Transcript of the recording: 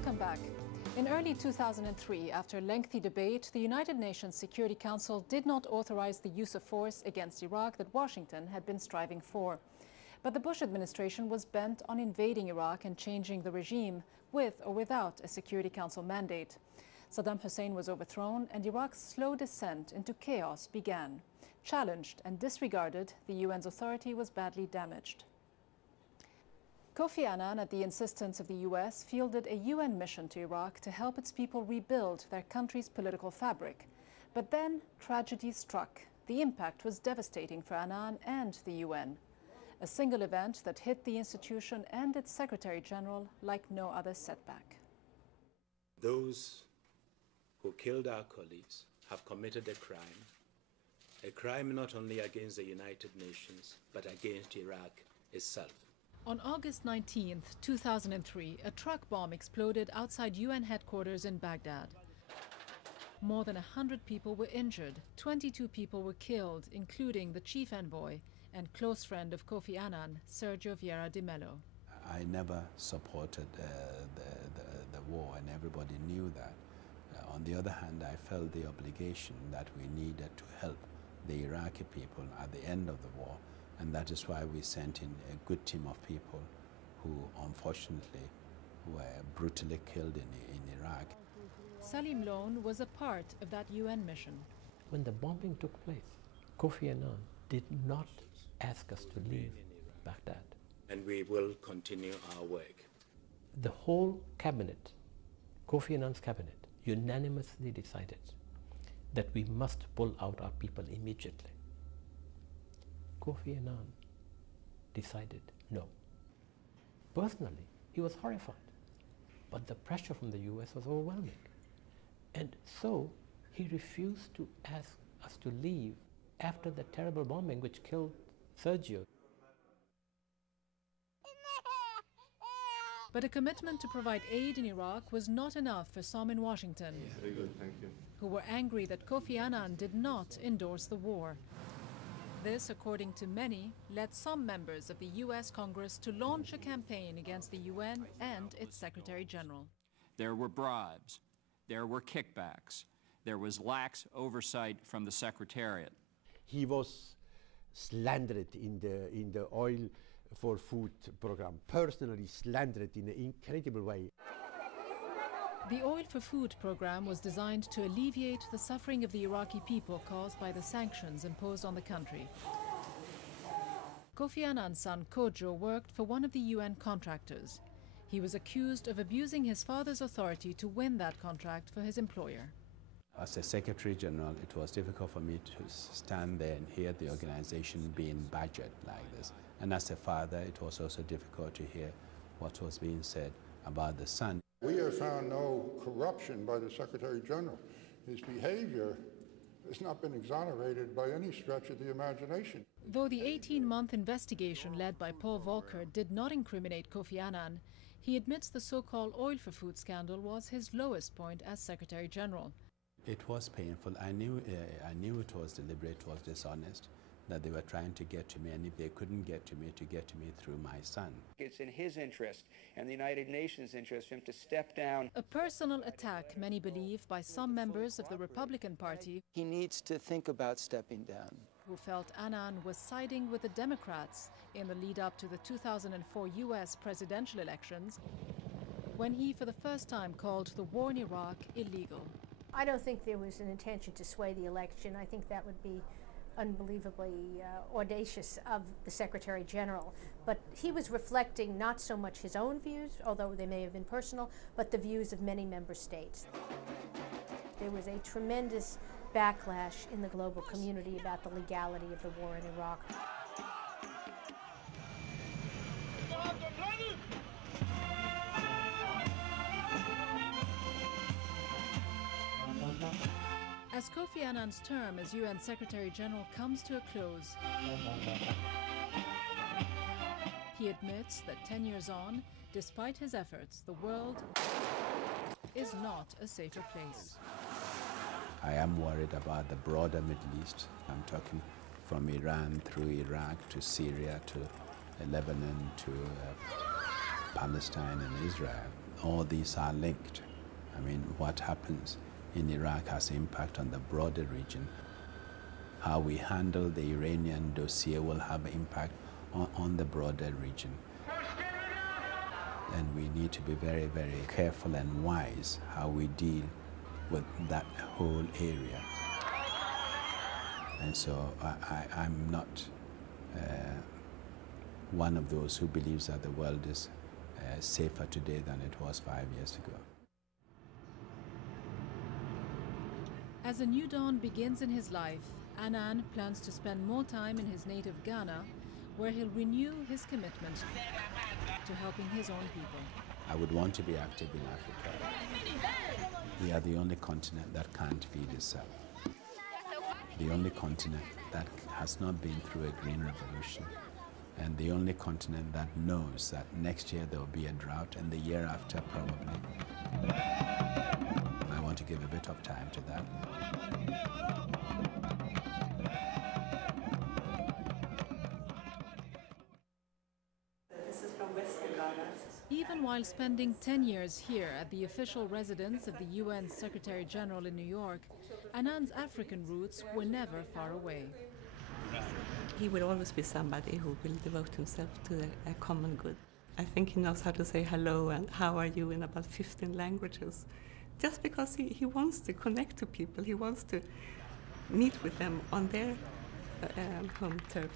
Welcome back. In early 2003, after lengthy debate, the United Nations Security Council did not authorize the use of force against Iraq that Washington had been striving for. But the Bush administration was bent on invading Iraq and changing the regime, with or without a Security Council mandate. Saddam Hussein was overthrown and Iraq's slow descent into chaos began. Challenged and disregarded, the UN's authority was badly damaged. Kofi Annan, at the insistence of the US, fielded a UN mission to Iraq to help its people rebuild their country's political fabric. But then tragedy struck. The impact was devastating for Annan and the UN. A single event that hit the institution and its Secretary General like no other setback. Those who killed our colleagues have committed a crime not only against the United Nations, but against Iraq itself. On August 19, 2003, a truck bomb exploded outside UN headquarters in Baghdad. More than 100 people were injured, 22 people were killed, including the chief envoy and close friend of Kofi Annan, Sergio Vieira de Mello. I never supported the war, and everybody knew that. On the other hand, I felt the obligation that we needed to help the Iraqi people at the end of the war, and that is why we sent in a good team of people who unfortunately were brutally killed in Iraq. Salim Lone was a part of that UN mission. When the bombing took place, Kofi Annan did not ask us to leave Baghdad. And we will continue our work. The whole cabinet, Kofi Annan's cabinet, unanimously decided that we must pull out our people immediately. Kofi Annan decided no. Personally, he was horrified, but the pressure from the US was overwhelming. And so he refused to ask us to leave after the terrible bombing which killed Sergio. But a commitment to provide aid in Iraq was not enough for some in Washington, Very good, thank you, who were angry that Kofi Annan did not endorse the war. This, according to many, led some members of the US Congress to launch a campaign against the UN and its Secretary General. There were bribes, there were kickbacks, there was lax oversight from the Secretariat. He was slandered in the oil for food program, personally slandered in an incredible way. The Oil for Food program was designed to alleviate the suffering of the Iraqi people caused by the sanctions imposed on the country. Kofi Annan's son Kojo worked for one of the UN contractors. He was accused of abusing his father's authority to win that contract for his employer. As a Secretary General, it was difficult for me to stand there and hear the organization being badgered like this. And as a father, it was also difficult to hear what was being said about the son. We have found no corruption by the Secretary General. His behavior has not been exonerated by any stretch of the imagination. Though the 18-month investigation led by Paul Volcker did not incriminate Kofi Annan, he admits the so-called Oil for Food scandal was his lowest point as Secretary General. It was painful. I knew it was deliberate, it was dishonest, that they were trying to get to me, and if they couldn't get to me through my son. It's in his interest and the United Nations' interest for him to step down. A personal attack, many believe, by some members of the Republican Party. He needs to think about stepping down. Who felt Annan was siding with the Democrats in the lead-up to the 2004 US presidential elections, when he for the first time called the war in Iraq illegal. I don't think there was an intention to sway the election. I think that would be unbelievably audacious of the Secretary General. But he was reflecting not so much his own views, although they may have been personal, but the views of many member states. There was a tremendous backlash in the global community about the legality of the war in Iraq. As Kofi Annan's term as UN Secretary General comes to a close, he admits that 10 years on, despite his efforts, the world is not a safer place. I am worried about the broader Middle East. I'm talking from Iran through Iraq to Syria to Lebanon to Palestine and Israel. all these are linked. I mean, what happens in Iraq has impact on the broader region. How we handle the Iranian dossier will have impact on the broader region. And we need to be very, very careful and wise how we deal with that whole area. And so I'm not one of those who believes that the world is safer today than it was 5 years ago. As a new dawn begins in his life, Annan plans to spend more time in his native Ghana, where he'll renew his commitment to helping his own people. I would want to be active in Africa. We are the only continent that can't feed itself. The only continent that has not been through a green revolution, and the only continent that knows that next year there will be a drought and the year after probably. I want to give a bit of time to that. Even while spending 10 years here at the official residence of the UN Secretary General in New York, Annan's African roots were never far away. He will always be somebody who will devote himself to a common good. I think he knows how to say hello and how are you in about 15 languages. Just because he wants to connect to people, he wants to meet with them on their home turf.